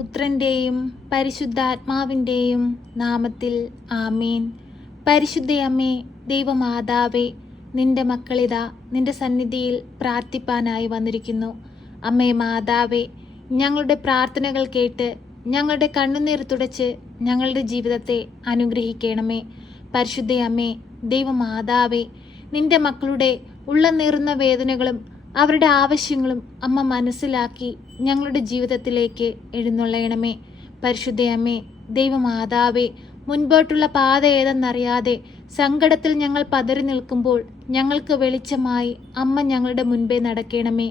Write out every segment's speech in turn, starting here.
പുത്രൻ്റെയും പരിശുദ്ധാത്മാവിൻ്റെയും നാമത്തിൽ ആമേൻ. പരിശുദ്ധയമ്മേ, ദൈവമാതാവേ, നിന്റെ മക്കളിതാ നിന്റെ സന്നിധിയിൽ പ്രാർത്ഥിപ്പാനായി വന്നിരിക്കുന്നു. അമ്മേ മാതാവേ, ഞങ്ങളുടെ പ്രാർത്ഥനകൾ കേട്ട് ഞങ്ങളുടെ കണ്ണുനീർ തുടച്ച് ഞങ്ങളുടെ ജീവിതത്തെ അനുഗ്രഹിക്കണമേ. പരിശുദ്ധയമ്മേ, ദൈവമാതാവേ, നിന്റെ മക്കളുടെ ഉള്ളം നീറുന്ന വേദനകളും അവരുടെ ആവശ്യങ്ങളും അമ്മ മനസ്സിലാക്കി ഞങ്ങളുടെ ജീവിതത്തിലേക്ക് എഴുന്നള്ളണമേ. പരിശുദ്ധയമ്മേ, ദൈവമാതാവേ, മുൻപോട്ടുള്ള പാത ഏതെന്നറിയാതെ സങ്കടത്തിൽ ഞങ്ങൾ പതറി നിൽക്കുമ്പോൾ ഞങ്ങൾക്ക് വെളിച്ചമായി അമ്മ ഞങ്ങളുടെ മുൻപേ നടക്കണമേ.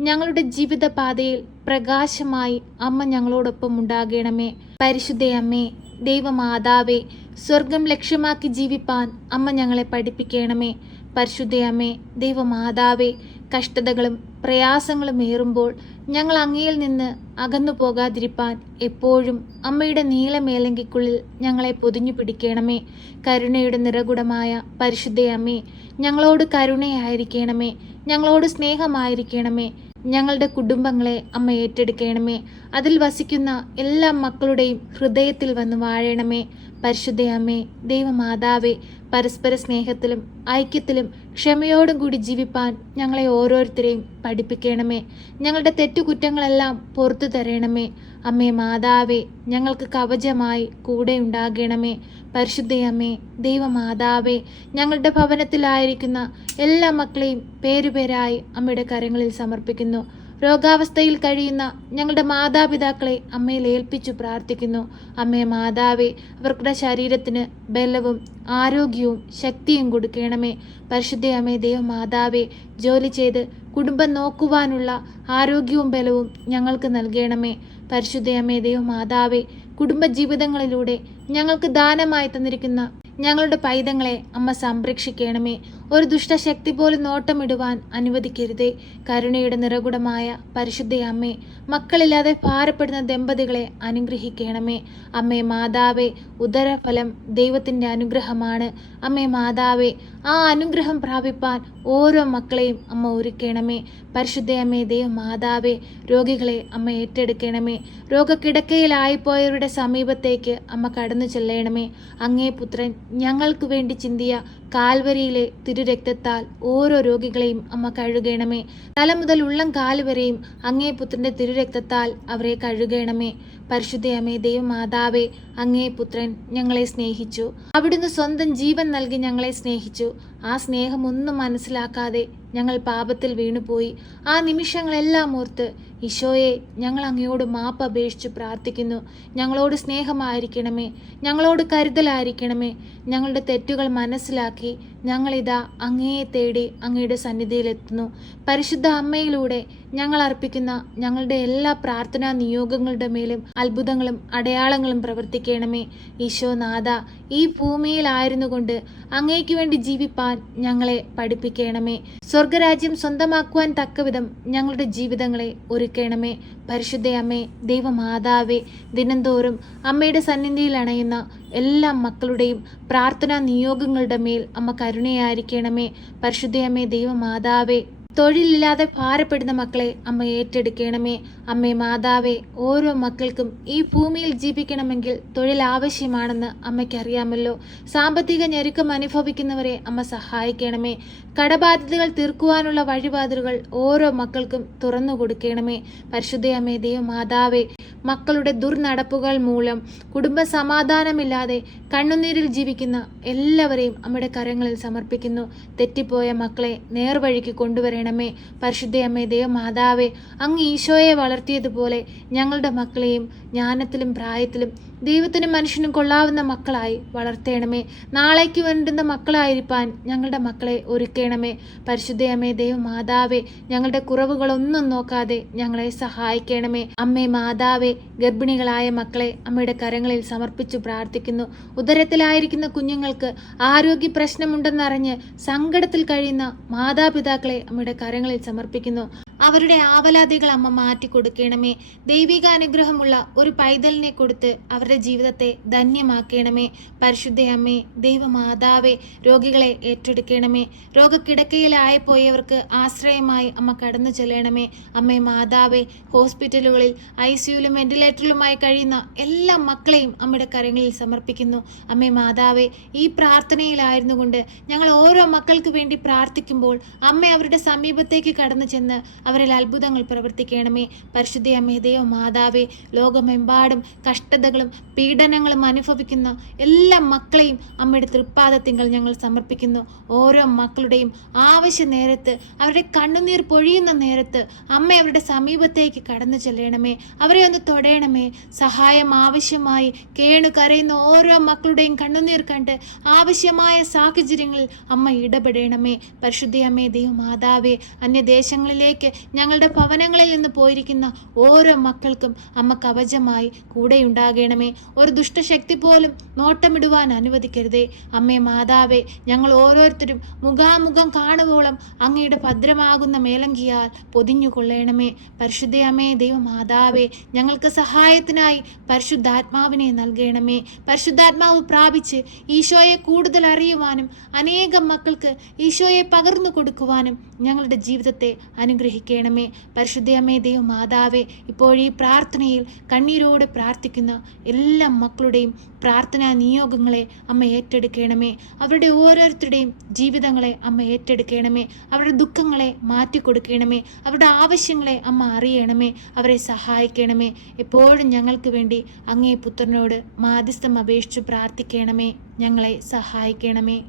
ഞങ്ങളുടെ ജീവിത പാതയിൽ പ്രകാശമായി അമ്മ ഞങ്ങളോടൊപ്പം ഉണ്ടാകണമേ. പരിശുദ്ധയമ്മേ, ദൈവമാതാവേ, സ്വർഗം ലക്ഷ്യമാക്കി ജീവിപ്പാൻ അമ്മ ഞങ്ങളെ പഠിപ്പിക്കണമേ. പരിശുദ്ധയമ്മേ, ദൈവമാതാവേ, കഷ്ടതകളും പ്രയാസങ്ങളും ഏറുമ്പോൾ ഞങ്ങൾ അങ്ങയിൽ നിന്ന് അകന്നു പോകാതിരിപ്പാൻ എപ്പോഴും അമ്മയുടെ നീലമേലങ്കിക്കുള്ളിൽ ഞങ്ങളെ പൊതിഞ്ഞു പിടിക്കണമേ. കരുണയുടെ നിറകുടമായ പരിശുദ്ധയമ്മേ, ഞങ്ങളോട് കരുണയായിരിക്കണമേ, ഞങ്ങളോട് സ്നേഹമായിരിക്കണമേ. ഞങ്ങളുടെ കുടുംബങ്ങളെ അമ്മ ഏറ്റെടുക്കണമേ. അതിൽ വസിക്കുന്ന എല്ലാ മക്കളുടെയും ഹൃദയത്തിൽ വന്ന് വാഴണമേ. പരിശുദ്ധയമ്മേ, ദൈവമാതാവേ, പരസ്പര സ്നേഹത്തിലും ഐക്യത്തിലും ക്ഷമയോടും കൂടി ജീവിപ്പാൻ ഞങ്ങളെ ഓരോരുത്തരെയും പഠിപ്പിക്കണമേ. ഞങ്ങളുടെ തെറ്റുകുറ്റങ്ങളെല്ലാം പുറത്തു തരണമേ. അമ്മേ മാതാവേ, ഞങ്ങൾക്ക് കവചമായി കൂടെ ഉണ്ടാകണമേ. പരിശുദ്ധയമ്മേ, ദൈവമാതാവേ, ഞങ്ങളുടെ ഭവനത്തിലായിരിക്കുന്ന എല്ലാ മക്കളെയും പേരുപേരായി അമ്മയുടെ കരങ്ങളിൽ സമർപ്പിക്കുന്നു. രോഗാവസ്ഥയിൽ കഴിയുന്ന ഞങ്ങളുടെ മാതാപിതാക്കളെ അമ്മയിൽ ഏൽപ്പിച്ചു പ്രാർത്ഥിക്കുന്നു. അമ്മേ മാതാവേ, അവരുടെ ശരീരത്തിന് ബലവും ആരോഗ്യവും ശക്തിയും കൊടുക്കണമേ. പരിശുദ്ധയമ്മേ, ദൈവമാതാവേ, ജോലി ചെയ്ത് കുടുംബം നോക്കുവാനുള്ള ആരോഗ്യവും ബലവും ഞങ്ങൾക്ക് നൽകണമേ. പരിശുദ്ധയമ്മേ, ദൈവമാതാവേ, കുടുംബജീവിതങ്ങളിലൂടെ ഞങ്ങൾക്ക് ദാനമായി തന്നിരിക്കുന്ന ഞങ്ങളുടെ പൈതങ്ങളെ അമ്മ സംരക്ഷിക്കണമേ. ഒരു ദുഷ്ടശക്തി പോലും നോട്ടമിടുവാൻ അനുവദിക്കരുതേ. കരുണയുടെ നിറകുടമായ പരിശുദ്ധയമ്മേ, മക്കളില്ലാതെ ഭാരപ്പെടുന്ന ദമ്പതികളെ അനുഗ്രഹിക്കണമേ. അമ്മേ മാതാവേ, ഉദരഫലം ദൈവത്തിൻ്റെ അനുഗ്രഹമാണ്. അമ്മേ മാതാവേ, ആ അനുഗ്രഹം പ്രാപിപ്പാൻ ഓരോ മക്കളെയും അമ്മ ഒരുക്കണമേ. പരിശുദ്ധയമ്മേ, ദൈവമാതാവേ, രോഗികളെ അമ്മ ഏറ്റെടുക്കണമേ. രോഗക്കിടക്കയിലായിപ്പോയവരുടെ സമീപത്തേക്ക് അമ്മ കടന്നു ചെല്ലണമേ. അങ്ങേ പുത്രൻ ഞങ്ങൾക്ക് വേണ്ടി ചിന്തിയ കാൽവരിയിലെ തിരുരക്തത്താൽ ഓരോ രോഗികളെയും അമ്മ കഴുകണമേ. തല മുതൽ ഉള്ളം കാല് വരെയും അങ്ങേ പുത്രൻ്റെ തിരുരക്തത്താൽ അവരെ കഴുകണമേ. പരിശുദ്ധയമ്മേ, ദൈവമാതാവേ, അങ്ങേ പുത്രൻ ഞങ്ങളെ സ്നേഹിച്ചു. അവിടുന്ന് സ്വന്തം ജീവൻ നൽകി ഞങ്ങളെ സ്നേഹിച്ചു. ആ സ്നേഹമൊന്നും മനസ്സിലാക്കാതെ ഞങ്ങൾ പാപത്തിൽ വീണുപോയി. ആ നിമിഷങ്ങളെല്ലാം ഓർത്ത് ഈശോയെ, ഞങ്ങൾ അങ്ങയോട് മാപ്പ് അപേക്ഷിച്ച് പ്രാർത്ഥിക്കുന്നു. ഞങ്ങളോട് സ്നേഹമായിരിക്കണമേ, ഞങ്ങളോട് കരുതലായിരിക്കണമേ. ഞങ്ങളുടെ തെറ്റുകൾ മനസ്സിലാക്കി ഞങ്ങളിതാ അങ്ങയെ തേടി അങ്ങയുടെ സന്നിധിയിലെത്തുന്നു. പരിശുദ്ധ അമ്മയിലൂടെ ഞങ്ങൾ അർപ്പിക്കുന്ന ഞങ്ങളുടെ എല്ലാ പ്രാർത്ഥനാ നിയോഗങ്ങളുടെ മേലും അത്ഭുതങ്ങളും അടയാളങ്ങളും പ്രവർത്തിക്കണമേ. ഈശോനാഥ, ഈ ഭൂമിയിലായിരുന്നു കൊണ്ട് അങ്ങേക്ക് വേണ്ടി ജീവിപ്പാൻ ഞങ്ങളെ പഠിപ്പിക്കണമേ. സ്വർഗരാജ്യം സ്വന്തമാക്കുവാൻ തക്കവിധം ഞങ്ങളുടെ ജീവിതങ്ങളെ ഒരുക്കണമേ. പരിശുദ്ധയമ്മേ, ദൈവമാതാവേ, ദിനംതോറും അമ്മയുടെ സന്നിധിയിൽ അണയുന്ന എല്ലാ മക്കളുടെയും പ്രാർത്ഥനാ നിയോഗങ്ങളുടെ മേൽ അമ്മ കരുണയായിരിക്കണമേ. പരിശുദ്ധയമ്മേ, ദൈവമാതാവേ, തൊഴിലില്ലാതെ ഭാരപ്പെടുന്ന മക്കളെ അമ്മ ഏറ്റെടുക്കണമേ. അമ്മേ മാതാവേ, ഓരോ മക്കൾക്കും ഈ ഭൂമിയിൽ ജീവിക്കണമെങ്കിൽ തൊഴിൽ ആവശ്യമാണെന്ന് അമ്മയ്ക്കറിയാമല്ലോ. സാമ്പത്തിക ഞെരുക്കം അനുഭവിക്കുന്നവരെ അമ്മ സഹായിക്കണമേ. കടബാധ്യതകൾ തീർക്കുവാനുള്ള വഴിപാടുകൾ ഓരോ മക്കൾക്കും തുറന്നു കൊടുക്കണമേ. പരിശുദ്ധയമ്മേ, ദൈവമാതാവേ, മക്കളുടെ ദുർനടപ്പുകൾ മൂലം കുടുംബ സമാധാനമില്ലാതെ കണ്ണുനീരിൽ ജീവിക്കുന്ന എല്ലാവരെയും അമ്മയുടെ കരങ്ങളിൽ സമർപ്പിക്കുന്നു. തെറ്റിപ്പോയ മക്കളെ നേർവഴിക്ക് കൊണ്ടുവരണമേ. പരിശുദ്ധയമ്മേ, ദൈവമാതാവേ, അങ്ങ് ഈശോയെ വളർത്തിയതുപോലെ ഞങ്ങളുടെ മക്കളെയും ജ്ഞാനത്തിലും പ്രായത്തിലും ദൈവത്തിനും മനുഷ്യനും കൊള്ളാവുന്ന മക്കളായി വളർത്തണമേ. നാളേക്ക് വേണ്ടുന്ന മക്കളായിരിക്കാൻ ഞങ്ങളുടെ മക്കളെ ഒരുക്കണമേ. പരിശുദ്ധയമ്മേ, ദൈവമാതാവേ, ഞങ്ങളുടെ കുറവുകളൊന്നും നോക്കാതെ ഞങ്ങളെ സഹായിക്കണമേ. അമ്മേ മാതാവേ, ഗർഭിണികളായ മക്കളെ അമ്മയുടെ കരങ്ങളിൽ സമർപ്പിച്ചു പ്രാർത്ഥിക്കുന്നു. ഉദരത്തിലായിരിക്കുന്ന കുഞ്ഞുങ്ങൾക്ക് ആരോഗ്യ പ്രശ്നമുണ്ടെന്നറിഞ്ഞ് സങ്കടത്തിൽ കഴിയുന്ന മാതാപിതാക്കളെ അമ്മയുടെ കരങ്ങളിൽ സമർപ്പിക്കുന്നു. അവരുടെ ആവലാതികൾ അമ്മ മാറ്റി കൊടുക്കണമേ. ദൈവിക അനുഗ്രഹമുള്ള ഒരു പൈതലിനെ കൊടുത്ത് അവരുടെ ജീവിതത്തെ ധന്യമാക്കണമേ. പരിശുദ്ധ അമ്മേ, ദൈവമാതാവേ, രോഗികളെ ഏറ്റെടുക്കണമേ. രോഗക്കിടക്കയിലായി പോയവർക്ക് ആശ്രയമായി അമ്മ കടന്നു ചെല്ലണമേ. അമ്മേ മാതാവേ, ഹോസ്പിറ്റലുകളിൽ ICUയിലും വെന്റിലേറ്ററിലുമായി കഴിയുന്ന എല്ലാ മക്കളെയും അമ്മയുടെ കരങ്ങളിൽ സമർപ്പിക്കുന്നു. അമ്മേ മാതാവേ, ഈ പ്രാർത്ഥനയിലായിരുന്നു കൊണ്ട് ഞങ്ങൾ ഓരോ മക്കൾക്ക് വേണ്ടി പ്രാർത്ഥിക്കുമ്പോൾ അമ്മ അവരുടെ സമീപത്തേക്ക് കടന്നു ചെന്ന് അവരിൽ അത്ഭുതങ്ങൾ പ്രവർത്തിക്കണമേ. പരിശുദ്ധ അമ്മേ, ദൈവ മാതാവേ, ലോകമെമ്പാടും കഷ്ടതകളും പീഡനങ്ങളും അനുഭവിക്കുന്ന എല്ലാ മക്കളെയും അമ്മയുടെ തൃപ്പാദത്തിങ്കൽ ഞങ്ങൾ സമർപ്പിക്കുന്നു. ഓരോ മക്കളുടെയും ആവശ്യ നേരത്ത്, അവരുടെ കണ്ണുനീർ പൊഴിയുന്ന നേരത്ത് അമ്മ അവരുടെ സമീപത്തേക്ക് കടന്നു ചെല്ലണമേ. അവരെ ഒന്ന് തൊടയണമേ. സഹായം ആവശ്യമായി കരയുന്ന ഓരോ മക്കളുടെയും കണ്ണുനീർ കണ്ട് ആവശ്യമായ സാഹചര്യങ്ങളിൽ അമ്മ ഇടപെടണമേ. പരിശുദ്ധ അമ്മേ, ദൈവമാതാവേ, അന്യദേശങ്ങളിലേക്ക് ഞങ്ങളുടെ ഭവനങ്ങളിൽ നിന്ന് പോയിരിക്കുന്ന ഓരോ മക്കൾക്കും അമ്മ കവചമായി കൂടെയുണ്ടാകണമേ. ഒരു ദുഷ്ടശക്തി പോലും നോട്ടമിടുവാൻ അനുവദിക്കരുതേ. അമ്മേ മാതാവേ, ഞങ്ങൾ ഓരോരുത്തരും മുഖാമുഖം കാണുവോളം അങ്ങയുടെ ഭദ്രമാകുന്ന മേലങ്കിയാൽ പൊതിഞ്ഞുകൊള്ളണമേ. പരിശുദ്ധ അമ്മേ, ദൈവമാതാവേ, ഞങ്ങൾക്ക് സഹായത്തിനായി പരിശുദ്ധാത്മാവിനെ നൽകണമേ. പരിശുദ്ധാത്മാവ് പ്രാപിച്ച് ഈശോയെ കൂടുതൽ അറിയുവാനും അനേകം മക്കൾക്ക് ഈശോയെ പകർന്നു കൊടുക്കുവാനും ഞങ്ങളുടെ ജീവിതത്തെ അനുഗ്രഹിക്കണമേ. പരിശുദ്ധ അമ്മേ, ദൈവമാതാവേ, ഇപ്പോഴീ പ്രാർത്ഥനയിൽ കണ്ണീരോട് പ്രാർത്ഥിക്കുന്ന എല്ലാ മക്കളുടെയും പ്രാർത്ഥനാ നിയോഗങ്ങളെ അമ്മ ഏറ്റെടുക്കണമേ. അവരുടെ ഓരോരുത്തരുടെയും ജീവിതങ്ങളെ അമ്മ ഏറ്റെടുക്കണമേ. അവരുടെ ദുഃഖങ്ങളെ മാറ്റിക്കൊടുക്കണമേ. അവരുടെ ആവശ്യങ്ങളെ അമ്മ അറിയണമേ. അവരെ സഹായിക്കണമേ. എപ്പോഴും ഞങ്ങൾക്ക് വേണ്ടി അങ്ങേ പുത്രനോട് മാധ്യസ്ഥം അപേക്ഷിച്ച് പ്രാർത്ഥിക്കണമേ. ഞങ്ങളെ സഹായിക്കണമേ.